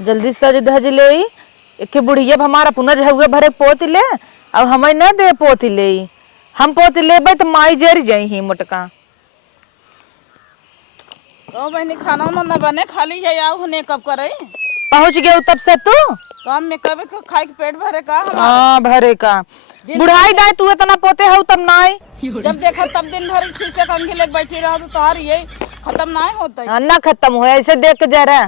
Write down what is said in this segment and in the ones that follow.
जल्दी सज धज ले एक बुढ़िया हमारा पुनः हुए भरे पोत ले अब हमें न दे पोत ले हम पोत लेबे तो माई जर जाई ही मोटका। तो बहनी खाना उना न बने खाली है आओ ने कब करे पहुंच गए तब से तू काम में कब खाए के पेट भरे का हाँ भरे का बुढ़ाई डाय तू इतना पोते हो तब ना जब देखा तब दिन भर शीशे कंघी लेके बैठी रहा तो तोहार ये खत्म ना होता ना खत्म हो ऐसे देख के जरा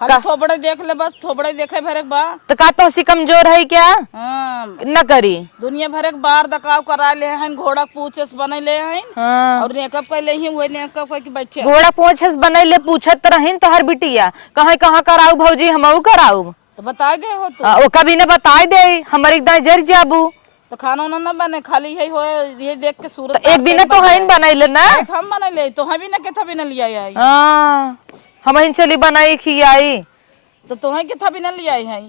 खाली थोबड़े देख ले बस थोबड़े देखे भरे बा तो का तो सी कमजोर है क्या न करी दुनिया भर के बार दकाव करा ले हैं घोड़ा पूछस बने ले हैं और मेकअप कर ले हैं वही मेकअप करके बैठे घोड़ा पूछस बने ले पूछत रहीन तो हर बिटिया कहाँ कहाँ कराऊ भौजी हमऊ कराऊ तो बता दे हो तो वो कभी ने बताई दे हमारे एकदम जर जाबू तो खाना उना न बने खाली है हो ये देख के सूरत तो एक दिन तो हईन बनैले ना हम बना ले तो हम भी न के थबी न लिया आई हां हम हईन चली बनाई खियाई तो तोहे के थबी न लिया आई है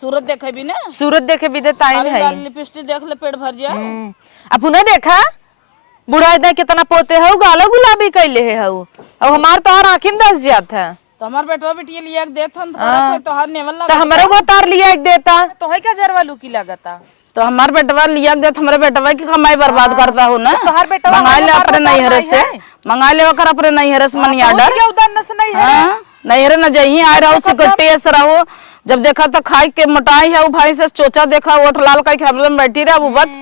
सूरत देखे भी ना सूरत देखे भी देता है लिपस्टिक देख ले पेट भर जाए अब उन्हें देखा बुढ़ा दे कितना पोते हो गाला गुलाबी कैले है हो अब हमार तो आंखी में दस जात है तो हमार बेटवा बेटी लिया के देथन तो हर नेवल तो हमारे को तार लिया एक देता तो है क्या जरवा लुकी लगता तो हमार बेटवा लिया के देत हमारे बेटवा की कमाई बर्बाद करता हो ना तो हर बेटवा मंगा ले अपने नैहरे से मंगा ले कर अपने नैहरे से मनी ऑर्डर क्या उदान नस नहीं है नैहरे न जही आ रहो सिकट्टी ऐसे रहो जब देखा तो खाई के मोटाई है वो भाई से चोचा देखा ओठ लाल का कैमरे में बैठी रहा वो बच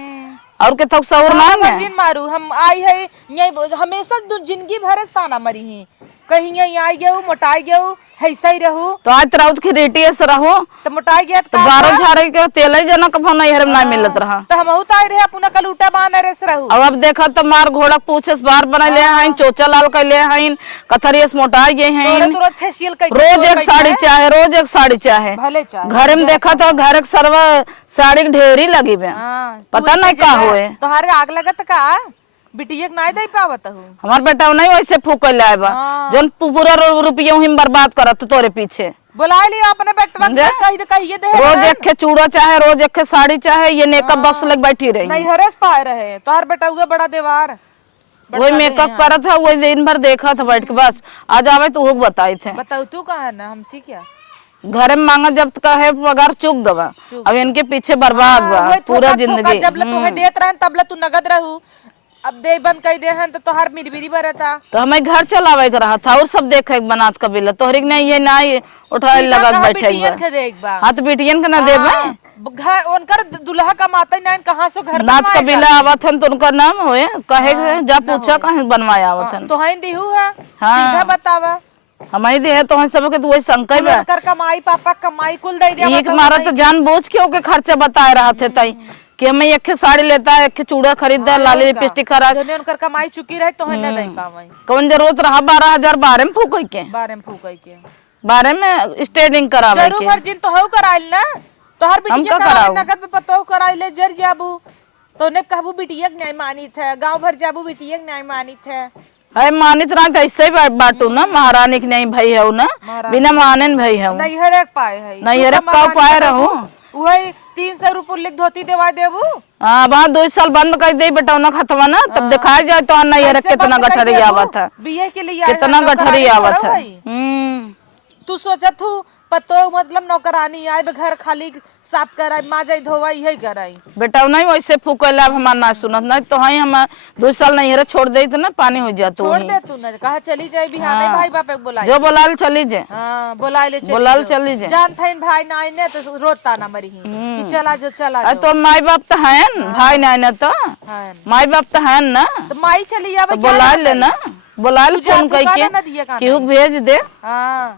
और के थक सौर ना है जिन मारू हम आई है यही हमेशा जिंदगी भर ताना मरी ही कहीं यही आई गयो मोटाई गयो ऐसा ही रहू तो आज राउत की रेटी ऐसे रहो तो मोटाई गया तो 12 झारे के तेल ही जना कब नहीं हरम ना मिलत रहा तो हम उतार रहे अपना कलूटा बांध रेस रहू अब देखा तो मार घोड़ा पूछस बार बना ले हैं चोचा लाल का ले हैं कथरियस मोटाई गए हैं तुरंत फेशियल कर रोज एक साड़ी चाहे रोज एक साड़ी चाहे भले चाहे घर में देखा तो घर के सर्व साड़ी ढेरी लगी बे पता नहीं का होए तोहारे आग लगत का बिटिया नहीं दे पावत हूँ हमार बेटा नहीं वैसे फूक लाए बा जोन पूरा रुपया हिम बर्बाद करत तोरे पीछे बुला लिया अपने बेटवा कहीं तो कहिए दे रोज एक के चूड़ा चाहे रोज एक के साड़ी चाहे ये मेकअप बॉक्स लग बैठी रही नहीं हरेस पाए रहे तोहार बेटा हुआ बड़ा देवार वही मेकअप करा था वही दिन भर देखा था बैठ के बस आज आवे तो हुक बताए थे बताओ तू कहाँ है ना हमसे क्या घर में मांगा जब का है पगार चुक दवा अब इनके पीछे बर्बाद बा पूरा जिंदगी जब तुम्हें देत रहे तब तू नगद रहू अब दे बंद कर दे हैं तो तोहार मिरबिरी भरता तो हमें घर चलावे के रहा था और सब देखे बनात कबीला तोहरी नहीं ये ना उठा लगा बैठे हाँ तो बेटियन के ना दे घर उनकर दुल्हा कमाते नहीं कहाँ से घर नाथ कबीला आवत है तो उनका नाम होए कहे जा पूछा कहीं बनवाया आवत है तो हैं दिहू है सीधा बतावा हमारी दे है तो हम सब के तो वही संकट में कर कमाई पापा कमाई कुल दे दिया एक मारा तो जानबूझ के ओके खर्चा बताए रहा थे तई कि हमें एक साड़ी लेता है एक चूड़ा खरीदा लाली लिपस्टिक खरीद जने उनकर कमाई चुकी रहे तो है ना दे पावई कौन जरूरत रहा 12,000 बारे में फूक के बारे में स्टेडिंग करावे जरूर हर जिन तो हो कराइल ना तो हर बिटिया का नगद में पतो कराइले जर जाबू तो ने कहबू बिटिया न्याय मानित है गांव भर जाबू बिटिया न्याय मानित है अरे मानित रहा तो ऐसे ही बाटू ना महारानी की नहीं भाई है ना बिना माने भाई है नहीं हरेक पाए है नहीं हरेक का पाए रहूं वही 300 रुपये लिख धोती देवा देबू हाँ वहाँ 2 साल बंद कर दे बेटा ना खतवा ना तब दिखाया जाए तो नहीं हरेक कितना गठरी आवत है बीए के लिए कितना गठरी आवत है तू सोचा तू पतो मतलब नौकरानी आए घर खाली साफ कराई माजाई धोवाई यही कराई बेटा नहीं वैसे फूकला हमार ना सुनत नहीं तो है हम 2 साल नहीं हरे छोड़ दे ना पानी हो जाता छोड़ दे तू ना कहा चली जाए बिहाने भाई बाप बुलाए जो बोलाल चली जाए हां बुलाए ले बोलाल चली जाए जान थैन भाई नाई ने तो रोता ना मरी कि चला जो तो माई बाप तो है भाई नाई ने तो माई बाप तो है ना तो माई चली जावे बुला ले ना बुला ले फोन करके केहू भेज दे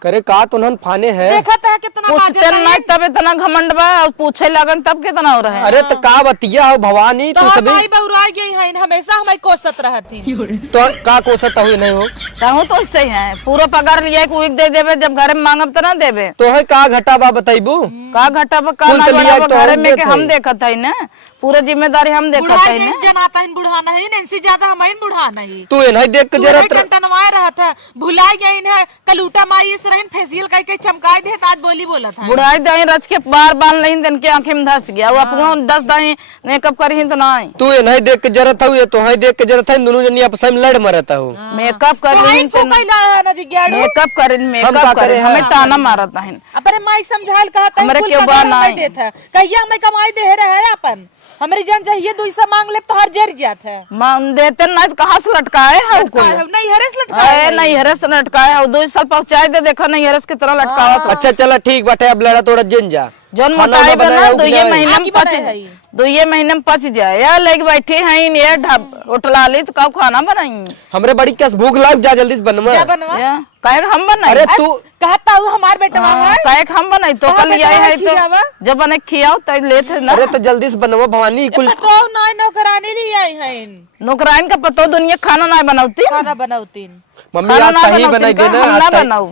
करे का तो नन फाने है देखत है कितना पूछते नहीं तब इतना घमंड बा और पूछे लगन तब कितना हो रहा है अरे तो का बतिया हो भवानी तो सभी माई बउरा गई है हमेशा हमें कोसत रहती तो का कोसत हुई नहीं हो कहूं तो इससे ही है पूरा पगार लिया एक वीक दे देबे जब घर में मांगब तो ना देबे तो है का घटा बा बताइबू का घटा बा का ना घर में के हम देखत है ना पूरा जिम्मेदारी हम देखते बुढ़ाई हैं के जनाता इन बुढ़ाना है इनसे ज्यादा हमें बुढ़ाना है। तू इन्हें देख के जरा टनटनवाए रहा था भुलाई गई इन्हें कलूटा मारी इस रहन फेसियल करके चमकाई दे आज बोली बोला था बुढ़ाई दाई रच के बार बाल नहीं दिन के आंखें में धस गया वो अपनो 10 दाई मेकअप करी तो नहीं तू इन्हें देख के जरा था ये तो है देख के जरा था दोनों जनी आपस में लड़ मरता हो। मेकअप कर रही तो कैला है ना दिगाड़ू मेकअप कर हम मेकअप का कर करे हमें हैं? ताना मारता है अपने माइक समझाइल कहता है हमरे कुल के पगार बा हमें नाई। देत है कहिया हमें कमाई दे रहे है अपन हमारी जान चाहिए 200 मांग ले तो हर जर जात है मान देते नहीं तो कहाँ से लटकाए है को नहीं हरेस लटकाए अरे नहीं हरस लटकाए है 2 साल पहुंचाए दे देखा नहीं हरस की तरह लटकावा था अच्छा चला ठीक बाटे अब लड़ा तोड़ा जिन जा जोन खाना मोटाई बनाया बना हो कि 2 नहीं? महीने आगे में पच बनाए है। 2 महीने में पच जाए यार लेके बैठे हैं ये ढब उठला ली तो कब खाना बनाएंगे हमरे बड़ी कस भूख लाग जा जल्दी से बनवा। क्या बनवा या काहे हम बनाए अरे तू कहता हूँ हमार बेटा है काहे हम बनाई तो कहाँ कल बेटा आए है है तो खियावा? जब बने खियाओ तो लेते ना अरे तो जल्दी से बनवा भवानी कुल तो नाई नौकरानी ली आई हैं नौकराइन का पतो दुनिया खाना ना बनाती खाना बनाउतीन मम्मी खाना आज ना तही बनाउतीन बनाई का, देना हम आज ना तही। बनाऊ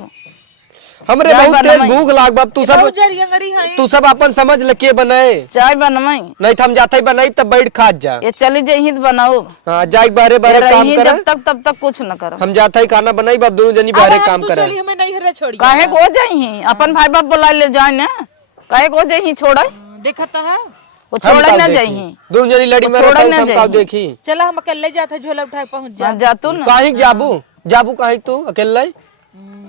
हमरे चाय बहुत तेज बनवाई। भूख लाग बाप तू सब जरियंगरी हैं तू सब अपन समझ ले के बनाए चाय बनवाई नहीं तो हम जाते ही बनाई तब बैठ खा जा। ये चली जाही तो बनाओ हाँ जाए बारे बारे काम रही करे जब तक तब तक कुछ न कर हम जाते ही खाना बनाई बाप दोनों जनी बारे काम करे। चली हमें नहीं हरे छोड़ी काहे को जाही अपन भाई बाप बुला ले जाए ना काहे को जाही छोड़ा देखा तो है वो हम छोड़ा काऊ ना देखी? जाही दोनों जनी लड़ी में छोड़ा रहता ना हम काऊ जाही। देखी। चला हम अकेले जाते झोला उठा के पहुंच जा जा तू ना काहे जाबू जाबू काहे तू अकेला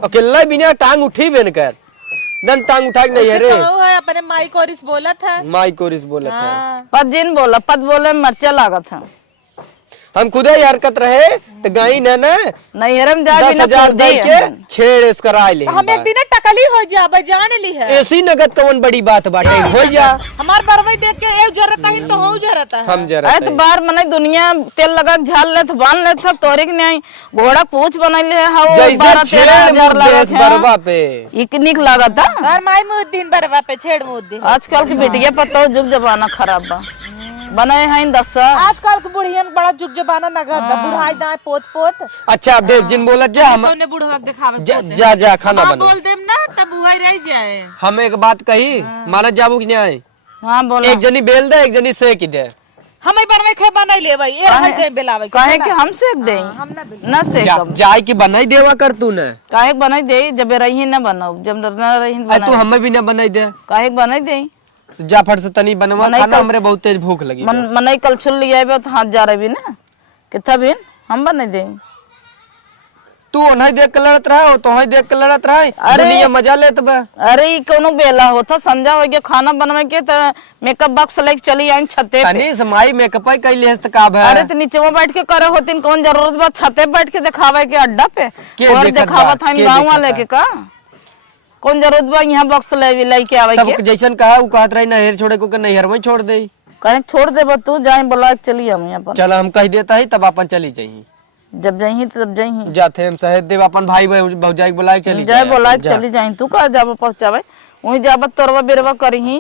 अकेला बिना टांग उठी बेन कर दन टांग उठा के नहीं है रे तो है अपने माई को रिस बोला था माई कोरिस बोलत है। हाँ। पद जिन बोला पद बोले मर्चा लागत है हम खुदे ही हरकत रहे तो गई न नहीं हरम जा 10,000 दे के छेड़ इस कराए ले हम एक दिन टकली हो जा जान ली है ऐसी नगद कौन बड़ी बात बाटे हो जा हमार बरवई देख के एक जरूरत है तो हो जरूरत है हम जरा तो बार मने दुनिया तेल लगा झाल ले तो बांध ले तो तोरे के नहीं घोड़ा पूछ बनैले है वो जैसे 12-13 छेड़ हजार मुद्देस लागत है बरवा पे इकनिक लागत है तार माई मुद्दीन बरवा पे छेड़ मुद्दी आजकल की बेटिया पता हो जुग जमाना खराब बा बनाए हैं 10 आजकल के बुढ़ियन बड़ा जुग जबाना नगद बुढ़ाई दाए पोत पोत अच्छा अब देख जिन बोला जा हम ने बुढ़वा दिखावे जा खाना हाँ, बना बोल देम ना तब वही रह जाए हम एक बात कही माना जाबू की नहीं हाँ बोला एक जनी बेल दे एक जनी सेक दे हमें बनवे खे बनाई ले भाई ए रह दे बेलावे के। काहे कि हम सेक दे हम ना बेल ना सेक जाए की बनाई देवा कर तू न काहे के बनाई दे जब रही ना बनाऊ जब न रही तू हमें भी न बनाई दे काहे के बनाई दे जा फट से तनी बनवा बनाई खाना कल- हमरे बहुत तेज भूख लगी बा। मनई कल छुल लिया तो हाथ जा रही ना कितना भी हम बना दे तू नहीं देख के लड़त रहा हो तो ही देख के लड़त रहा है अरे- दुनिया मजा लेत बा। अरे ई कोनो बेला होता संजा हो गया खाना बनवे के तो मेकअप बॉक्स लेके चली आई छते पे तनी समाई मेकअप ही कैले हस्त का भा अरे तो नीचे बैठ के करे होती कौन जरूरत बा छते पे बैठ के दिखावे के अड्डा पे के और देखत दिखावा बा? था के गाँव देखत वाले बा? के का कौन जरूरत बा यहाँ बॉक्स लेके आवे तब के जैसन कहा वो कहत रही नहर छोड़े को नहर में छोड़ दे कहीं छोड़ दे तू जाए बोला के चली हम यहाँ पर चल हम कह देता ही तब अपन चली जाही जब जाही तब जाही जाते हम शहद देव अपन भाई भौजाई बुला के चली जाए बोला के जा। चली जाही तू का जाब पहुंचावे वही जाब तोरवा बेरवा करही